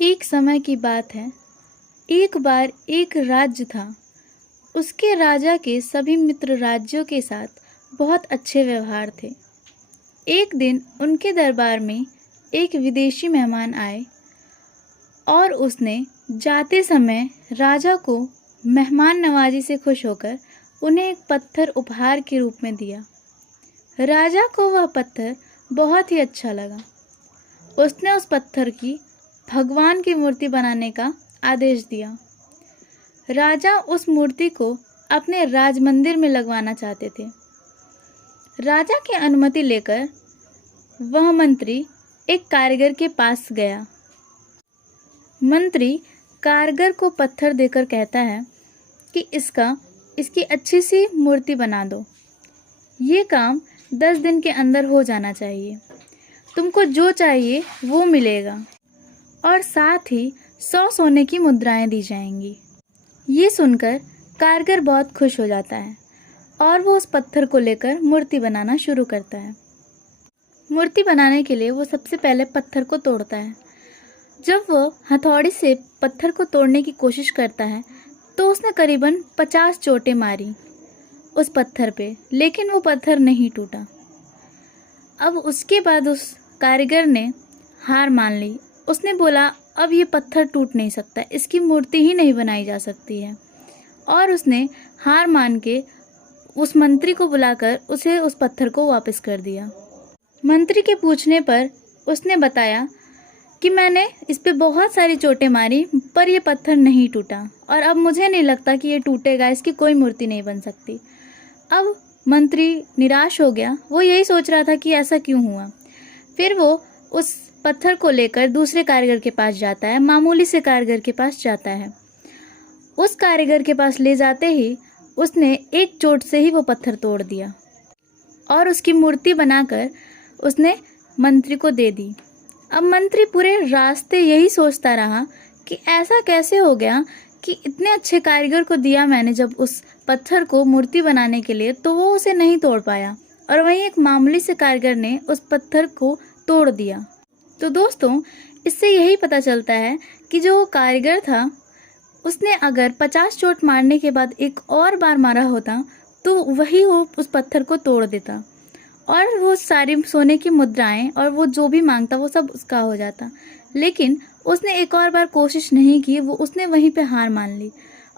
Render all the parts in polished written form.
एक समय की बात है। एक बार एक राज्य था। उसके राजा के सभी मित्र राज्यों के साथ बहुत अच्छे व्यवहार थे। एक दिन उनके दरबार में एक विदेशी मेहमान आए और उसने जाते समय राजा को मेहमान नवाजी से खुश होकर उन्हें एक पत्थर उपहार के रूप में दिया। राजा को वह पत्थर बहुत ही अच्छा लगा। उसने उस पत्थर की भगवान की मूर्ति बनाने का आदेश दिया। राजा उस मूर्ति को अपने राजमंदिर में लगवाना चाहते थे। राजा की अनुमति लेकर वह मंत्री एक कारीगर के पास गया। मंत्री कारीगर को पत्थर देकर कहता है कि इसकी अच्छी सी मूर्ति बना दो। ये काम 10 दिन के अंदर हो जाना चाहिए। तुमको जो चाहिए वो मिलेगा और साथ ही 100 सोने की मुद्राएं दी जाएंगी। ये सुनकर कारीगर बहुत खुश हो जाता है और वो उस पत्थर को लेकर मूर्ति बनाना शुरू करता है। मूर्ति बनाने के लिए वो सबसे पहले पत्थर को तोड़ता है। जब वो हथौड़ी से पत्थर को तोड़ने की कोशिश करता है तो उसने करीबन 50 चोटें मारी उस पत्थर पे, लेकिन वो पत्थर नहीं टूटा। अब उसके बाद उस कारीगर ने हार मान ली। उसने बोला अब ये पत्थर टूट नहीं सकता, इसकी मूर्ति ही नहीं बनाई जा सकती है। और उसने हार मान के उस मंत्री को बुलाकर उसे उस पत्थर को वापस कर दिया। मंत्री के पूछने पर उसने बताया कि मैंने इस पे बहुत सारी चोटें मारी पर यह पत्थर नहीं टूटा और अब मुझे नहीं लगता कि ये टूटेगा, इसकी कोई मूर्ति नहीं बन सकती। अब मंत्री निराश हो गया। वो यही सोच रहा था कि ऐसा क्यों हुआ। फिर वो उस पत्थर को लेकर दूसरे कारीगर के पास जाता है, मामूली से कारीगर के पास जाता है। उस कारीगर के पास ले जाते ही उसने एक चोट से ही वो पत्थर तोड़ दिया और उसकी मूर्ति बनाकर उसने मंत्री को दे दी। अब मंत्री पूरे रास्ते यही सोचता रहा कि ऐसा कैसे हो गया कि इतने अच्छे कारीगर को दिया मैंने जब उस पत्थर को मूर्ति बनाने के लिए, तो वो उसे नहीं तोड़ पाया और वहीं एक मामूली से कारीगर ने उस पत्थर को तोड़ दिया। तो दोस्तों, इससे यही पता चलता है कि जो कारीगर था उसने अगर 50 चोट मारने के बाद एक और बार मारा होता तो वही वो उस पत्थर को तोड़ देता और वो सारी सोने की मुद्राएं और वो जो भी मांगता वो सब उसका हो जाता। लेकिन उसने एक और बार कोशिश नहीं की, उसने वहीं पे हार मान ली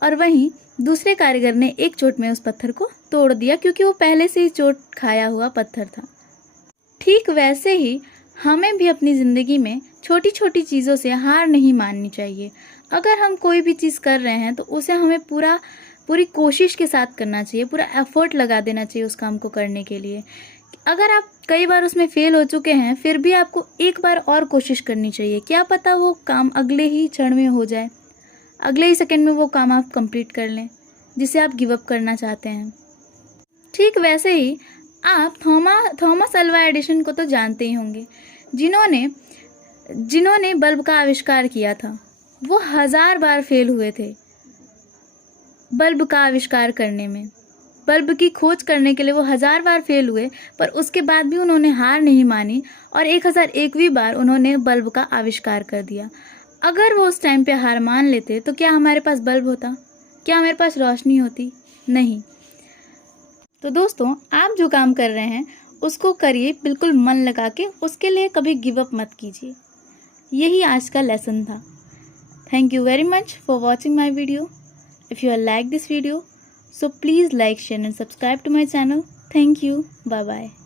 और वहीं दूसरे कारीगर ने एक चोट में उस पत्थर को तोड़ दिया क्योंकि वो पहले से ही चोट खाया हुआ पत्थर था। ठीक वैसे ही हमें भी अपनी ज़िंदगी में छोटी छोटी चीज़ों से हार नहीं माननी चाहिए। अगर हम कोई भी चीज़ कर रहे हैं तो उसे हमें पूरी कोशिश के साथ करना चाहिए, पूरा एफर्ट लगा देना चाहिए उस काम को करने के लिए। अगर आप कई बार उसमें फेल हो चुके हैं फिर भी आपको एक बार और कोशिश करनी चाहिए। क्या पता वो काम अगले ही क्षण में हो जाए, अगले ही सेकंड में वो काम आप कंप्लीट कर लें जिसे आप गिव अप करना चाहते हैं। ठीक वैसे ही आप थॉमस अल्वा एडिसन को तो जानते ही होंगे, जिन्होंने बल्ब का आविष्कार किया था। वो 1000 बार फेल हुए थे बल्ब का आविष्कार करने में। बल्ब की खोज करने के लिए वो 1000 बार फेल हुए, पर उसके बाद भी उन्होंने हार नहीं मानी और 1001वीं बार उन्होंने बल्ब का आविष्कार कर दिया। अगर वो उस टाइम पे हार मान लेते तो क्या हमारे पास बल्ब होता? क्या हमारे पास रोशनी होती? नहीं। तो दोस्तों, आप जो काम कर रहे हैं उसको करिए बिल्कुल मन लगा के, उसके लिए कभी गिव अप मत कीजिए। यही आज का लेसन था। Thank you very much for watching my video. If you like this video, so please like, share and subscribe to my channel. Thank you. Bye bye.